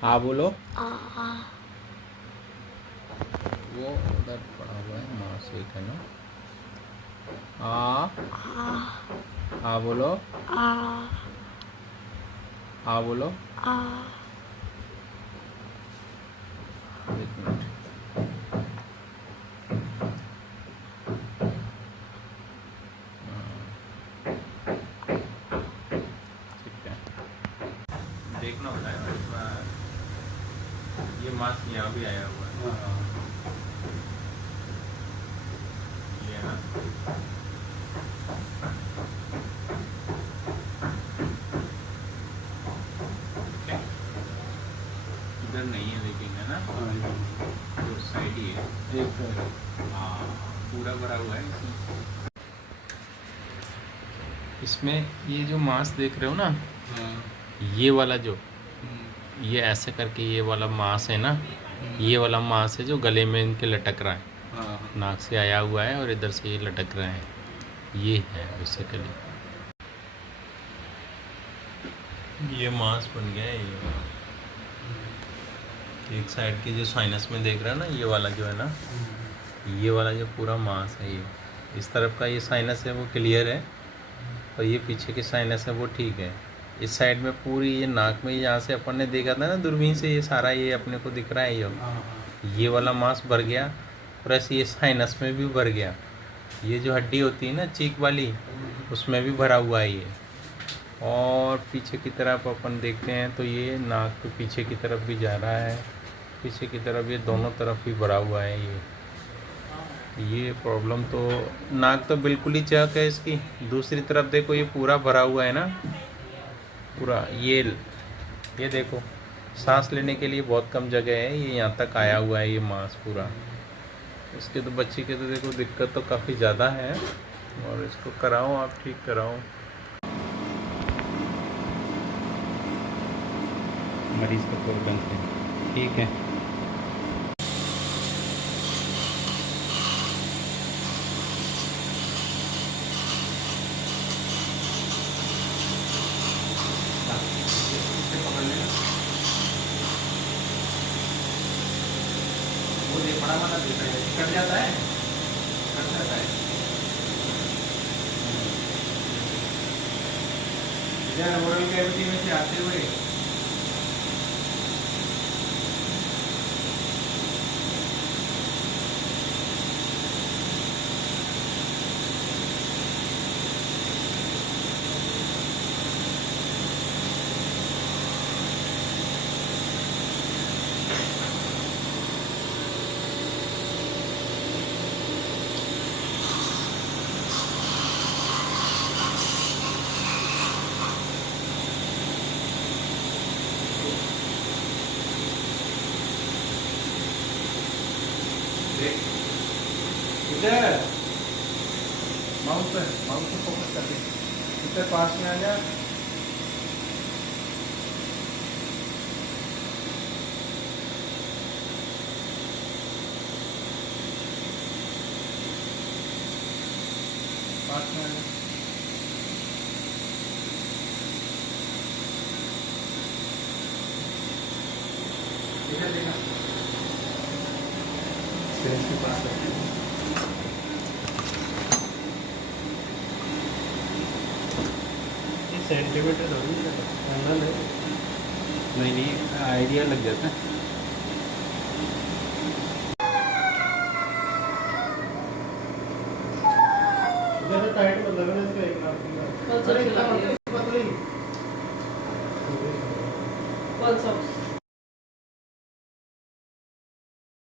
आ बोलो। आ वो उधर पड़ा हुआ है मास एक है ना। आ आ बोलो। आ आ बोलो। आ एक मिनट। ठीक है, देखना होता है ना, ये मास यहाँ भी आया हुआ है। ये ना इधर नहीं है लेकिन, है ना, तो साइड ही है एक। हाँ, पूरा भरा हुआ है इसमें। ये जो मांस देख रहे हो ना, ये वाला जो, ये ऐसे करके ये वाला मांस है ना, ये वाला मांस है जो गले में इनके लटक रहा है। नाक से आया हुआ है और इधर से ये लटक रहा है, ये है बेसिकली। ये मांस बन गया है ये। एक साइड के जो साइनस में देख रहा है ना, ये वाला जो है ना, ये वाला जो पूरा मांस है, ये इस तरफ का ये साइनस है वो क्लियर है, और ये पीछे के साइनस है वो ठीक है। इस साइड में पूरी ये नाक में, यहाँ से अपन ने देखा था ना दूरबीन से, ये सारा ये अपने को दिख रहा है, ये वाला मांस भर गया, प्लस ये साइनस में भी भर गया। ये जो हड्डी होती है ना चीक वाली, उसमें भी भरा हुआ है ये। और पीछे की तरफ अपन देखते हैं तो ये नाक के पीछे की तरफ भी जा रहा है, पीछे की तरफ ये दोनों तरफ भी भरा हुआ है ये प्रॉब्लम तो। नाक तो बिल्कुल ही चौक है इसकी। दूसरी तरफ देखो, ये पूरा भरा हुआ है ना, पूरा ये देखो, सांस लेने के लिए बहुत कम जगह है, ये यहाँ तक आया हुआ है ये मांस पूरा। इसके तो बच्ची के तो देखो दिक्कत तो काफ़ी ज़्यादा है, और इसको कराओ, आप ठीक कराओ। मरीज का प्रॉब्लम है, ठीक है। वो ये बड़ा वाला देता है, कट जाता है, कट जाता है। इधर ओरल कैविटी में से आते हुए इधर माउथ पे फोकस कर दे, इधर पास में आ जा। पास में आ जा। इधर देखना, सिरिंज के पास रखना। सेंटीमीटर हो नहीं, नहीं आइडिया लग जाता है। ज़्यादा टाइट मत लगना इसका, एक लाख पतली। 1 सॉक्स